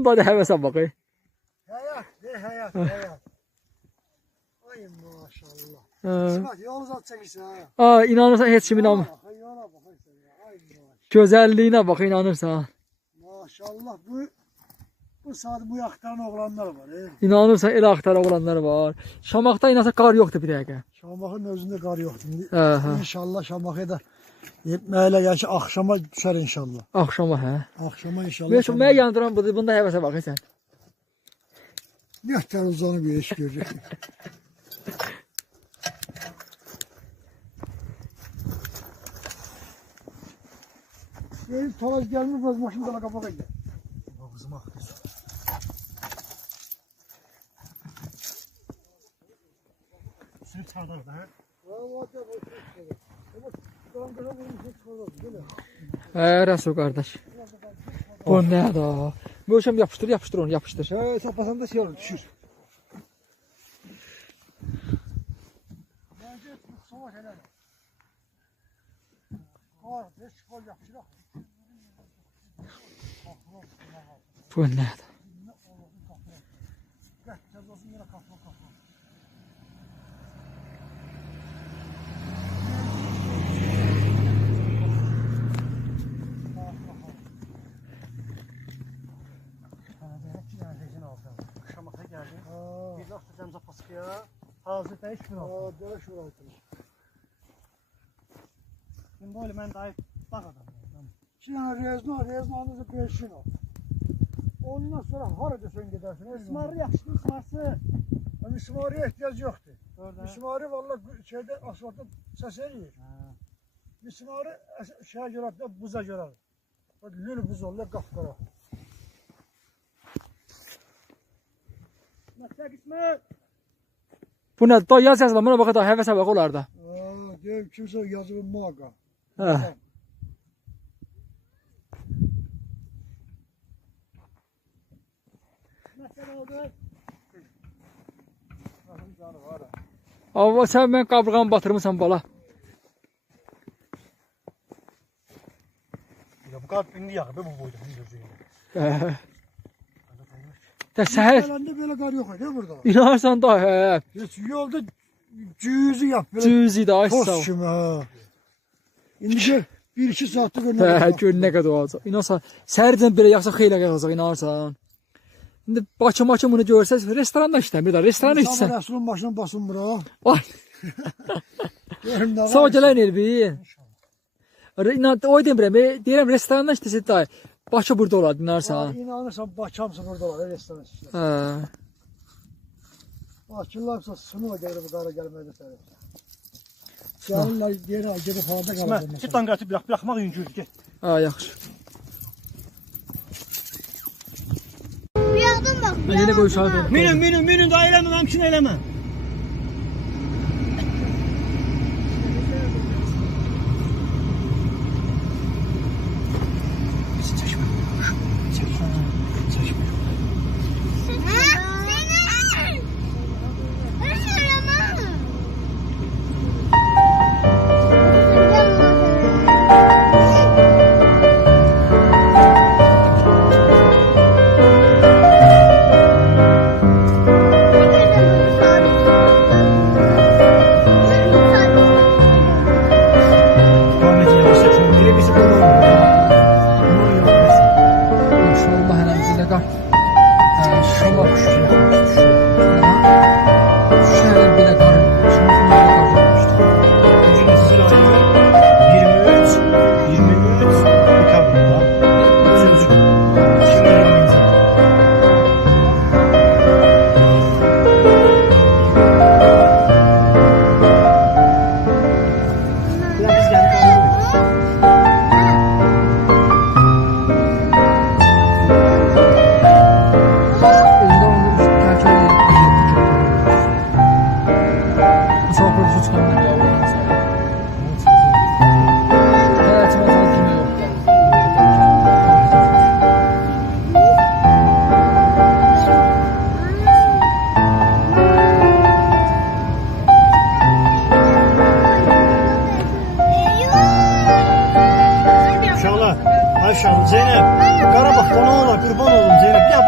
Hadi həvəsə bax. Həyat, həyat. Ay maşallah. İsmet yolunuz at çəkirsən ha. İnanırsan heç kim inanmır. Yola baxırsan ya. Ay maşallah. Gözəlliyinə bax, inanırsan. Maşallah bu saat bu yaxtaran oğlanlar var. İnanırsan elə axtara oğlanlar var. Şamaqda inansa qar yoxdur bir dəqiqə. Şamaxın özündə qar yoxdur. Hə. İnşallah Şamaxıya da yetməyə gəlir ki, axşama düşər inşallah. Axşama hə. Axşama inşallah. Mən mənə yandıran budur. Bunda həvəsə bax sən. Ne televizyonu bir iş görecek. Benim talaz gelmiş az maşın dala kapağa gider. Kızım haklısın. Sürü çağırdı da ha? Vallahi de bu sürü. Ama karanlığa vurmuş hiç olmaz değil mi? Rəsul qardaş. Bu nədir? Möhkəm yapışdır onu, yapışdır. Sapasan da şey olur, düşür. Bence soğuk helal. Var, beş kol yapışır. Bu nədir? Gel, cezasını yere kapla. Şamaxıya geldi. Bir de atacağım zapaskıya. Hazır da iş mi oldu? Böyle şuraya oturmuş. Şimdi böyle ben daha bak adam. Şimdi reznanızı beşin ol. Ondan sonra harada sen gidersin. Mismarı yaxşı, mismarsı. Mismarıya ihtiyaç yoktu. Mismarı valla şeyde asfaltta ses eriyor. Mismarı şeye göre de buza göre. Lülü buz olur kapkara. Bu nə? Da yaz yazılan buna bax da həvəsə bax olar da. Deyim kimsə yazılı maqa. Hə. Amma sən mən qabırğamı batırmısan bala. Ya bu kadar indi yakı be bu boyda. Səhər Gelende böyle kar yok değil burada. inanırsan da hə. Hiç yolda cüzü yap. Cüzi də aşağı. Toz kimi ha. İndi bir iki saatlik önüne. Hə, gör nə qədər olacaq. İnanırsan səhərdən belə yaxsa xeyli qalacaq inanırsan. İndi Bakı bunu görsəz restoranda işləmir də. Restoranda içsən. Sabah Resul'un başına basın bura. Ay. Sağ gələn Elbi. İnan o demirəm, deyirəm restoranda işləsə də Bakı burada olar inanırsan. İnanırsan Bakımsın burada var restoran. Hə. Bakırlarsa sınıva gelir bu kara gelmedi seni. Gelirler geri al geri falan da kalır. İsmet, git tanqatı bırakmaq yüngül, get. Ha, yaxşı. Uyaqdan bax. Yenə qoyuşardı. Minin da eləmə, məmkin eləmə.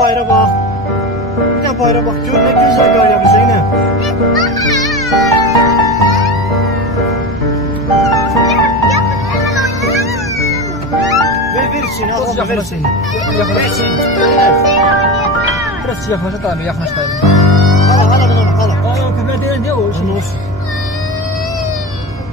bayra bak. Bir de bayra bak. Gör ne güzel kar yağmış yine. Ver içine. Biraz Al ver yaklaştı. içine. Ver Yaklaştı. içine. Biraz yaklaştı abi yaklaştı. Hala buna bak hala. Aa kömür değil ne o? Olsun.